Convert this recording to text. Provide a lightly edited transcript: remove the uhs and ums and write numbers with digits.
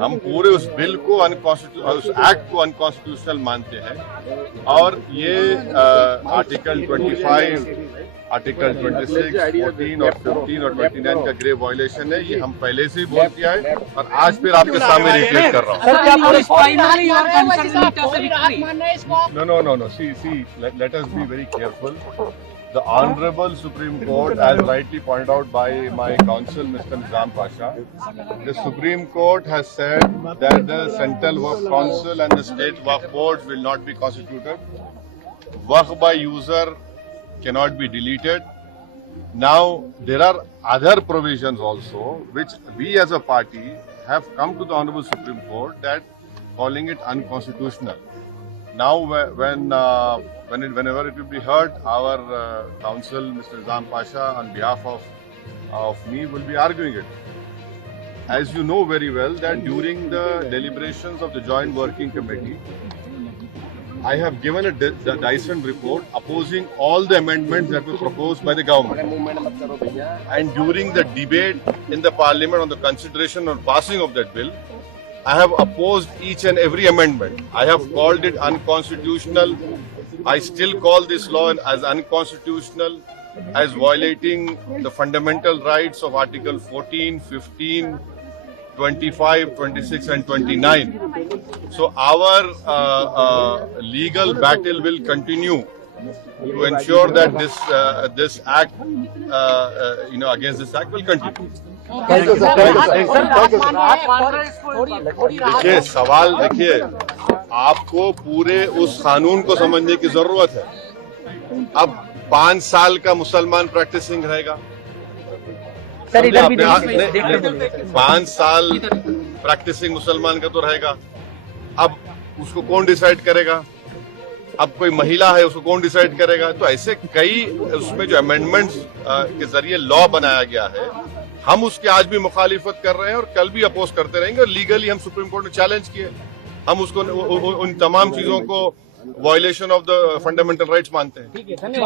हम पूरे उस बिल को उस एक्ट को अनकॉन्स्टिट्यूशनल मानते हैं और ये आर्टिकल 25, आर्टिकल 26, 14 और 15 और 29 का ग्रेव वायलेशन है। ये हम पहले से ही बोल किया है और आज फिर आपके सामने रिपीट कर रहा हूँ। No. See, let us be very careful. The Honorable Supreme Court, as rightly pointed out by my counsel, Mr. Nizam Pasha, the Supreme Court has said that the Central Waqf Council and the State Waqf Boards will not be constituted. Waqf by user cannot be deleted. Now, there are other provisions also, which we as a party have come to the Honorable Supreme Court that calling it unconstitutional. Now, whenever it will be heard, our counsel, Mr. Nizam Pasha, on behalf of me, will be arguing it. As you know very well, that during the deliberations of the Joint Working Committee, I have given a Dyson report opposing all the amendments that were proposed by the government. And during the debate in the Parliament on the consideration or passing of that bill, I have opposed each and every amendment. I have called it unconstitutional. I still call this law as unconstitutional, as violating the fundamental rights of Article 14, 15, 25, 26 and 29. So our legal battle will continue to ensure that this act, against this act will continue. देखिए सवाल, देखिए आपको पूरे उस कानून को समझने की जरूरत है। अब 5 साल का मुसलमान प्रैक्टिसिंग रहेगा, 5 साल प्रैक्टिसिंग मुसलमान का तो रहेगा। अब उसको कौन डिसाइड करेगा? अब कोई महिला है, उसको कौन डिसाइड करेगा? तो ऐसे कई उसमें जो अमेंडमेंट्स के जरिए लॉ बनाया गया है, हम उसके आज भी मुखालिफत कर रहे हैं और कल भी अपोज करते रहेंगे। और लीगली हम सुप्रीम कोर्ट में चैलेंज किए, हम उसको उन तमाम चीजों को violation of the fundamental rights मानते हैं। Thank you.